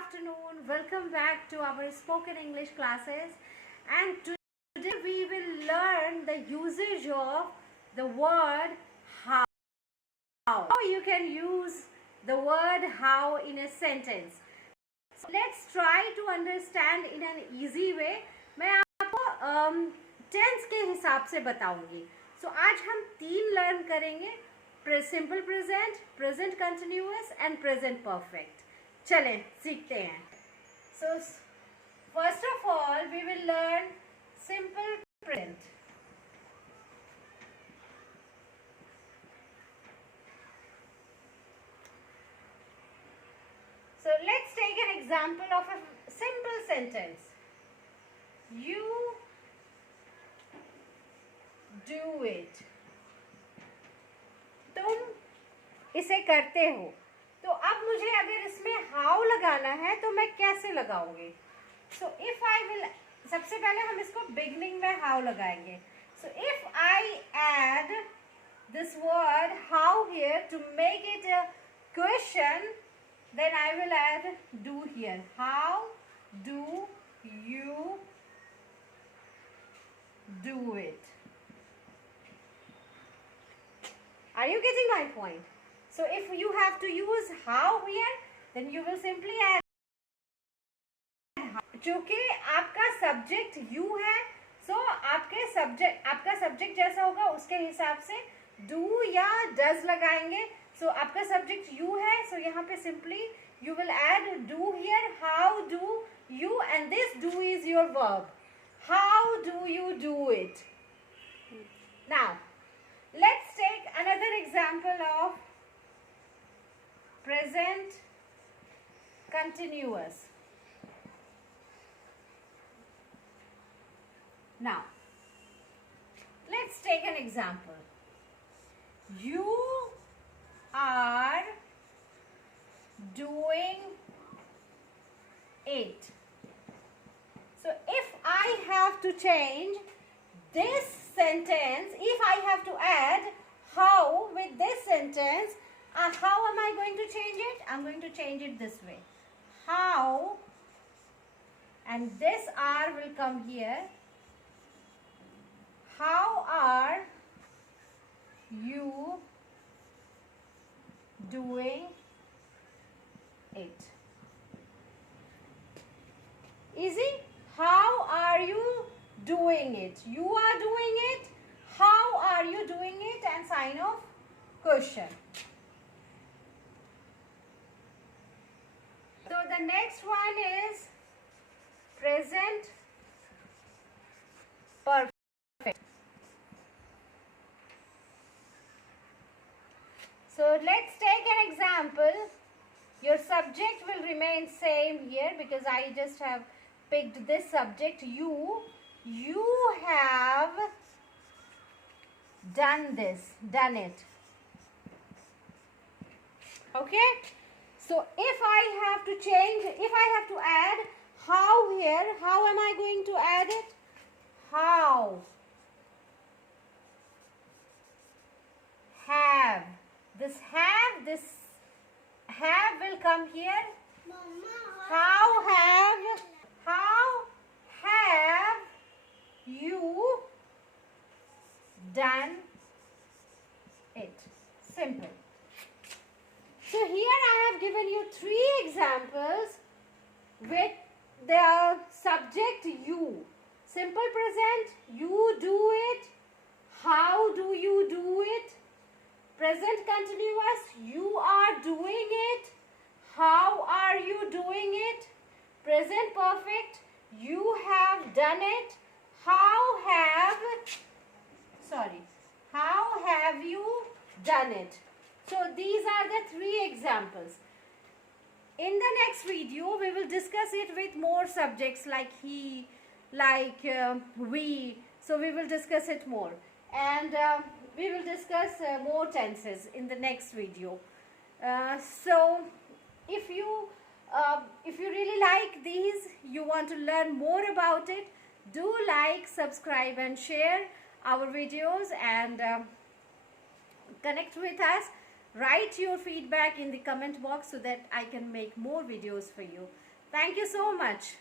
afternoon. Welcome back to our spoken English classes. And today we will learn the usage of the word how. How you can use the word how in a sentence. So let's try to understand in an easy way. मैं आपको tense के हिसाब से बताऊंगी. So आज हम तीन learn करेंगे. Simple present, present continuous and present perfect. चलें सीखते हैं. So first of all we will learn simple present. So let's take an example of a simple sentence. You do it. तुम इसे करते हो. तो अब मुझे अगर इसमें हाउ लगाना है तो मैं कैसे लगाऊंगी? सो इफ आई विल, सबसे पहले हम इसको बिगनिंग में हाउ लगाएंगे. So if I add this word how here to make it a question, then I will add do here. How do you do it? Are you getting my point? So if you have to use how here, then you will simply add. चूंकि आपका subject you है, so आपका subject जैसा होगा उसके हिसाब से do या does लगाएंगे. So आपका सब्जेक्ट you है, so यहाँ पे simply you will add do here. How do you, and this do is your verb. How do you do it? Now let's take another example of present continuous. Now let's take an example. You are doing it. So if I have to change this sentence, if I have to add how with this sentence, how am I going to change it? I'm going to change it this way. How, and this are will come here. How are you doing it? Easy? How are you doing it? You are doing it. How are you doing it? And sign of question. So the next one is present perfect. So let's take an example. Your subject will remain same here because I just have picked this subject. You have done it. Okay? So if I have to change, if I have to add how here, how am I going to add it? How have. This have will come here. How have you done it? Simple. So here I have given you 3 examples with the subject you. Simple present, you do it. How do you do it? Present continuous, you are doing it. How are you doing it? Present perfect, you have done it. How have you done it? So these are the 3 examples. In the next video, we will discuss it with more subjects like he, like we. So we will discuss it more. And we will discuss more tenses in the next video. So if you really like these, you want to learn more about it, do like, subscribe and share our videos and connect with us. Write your feedback in the comment box so that I can make more videos for you. Thank you so much.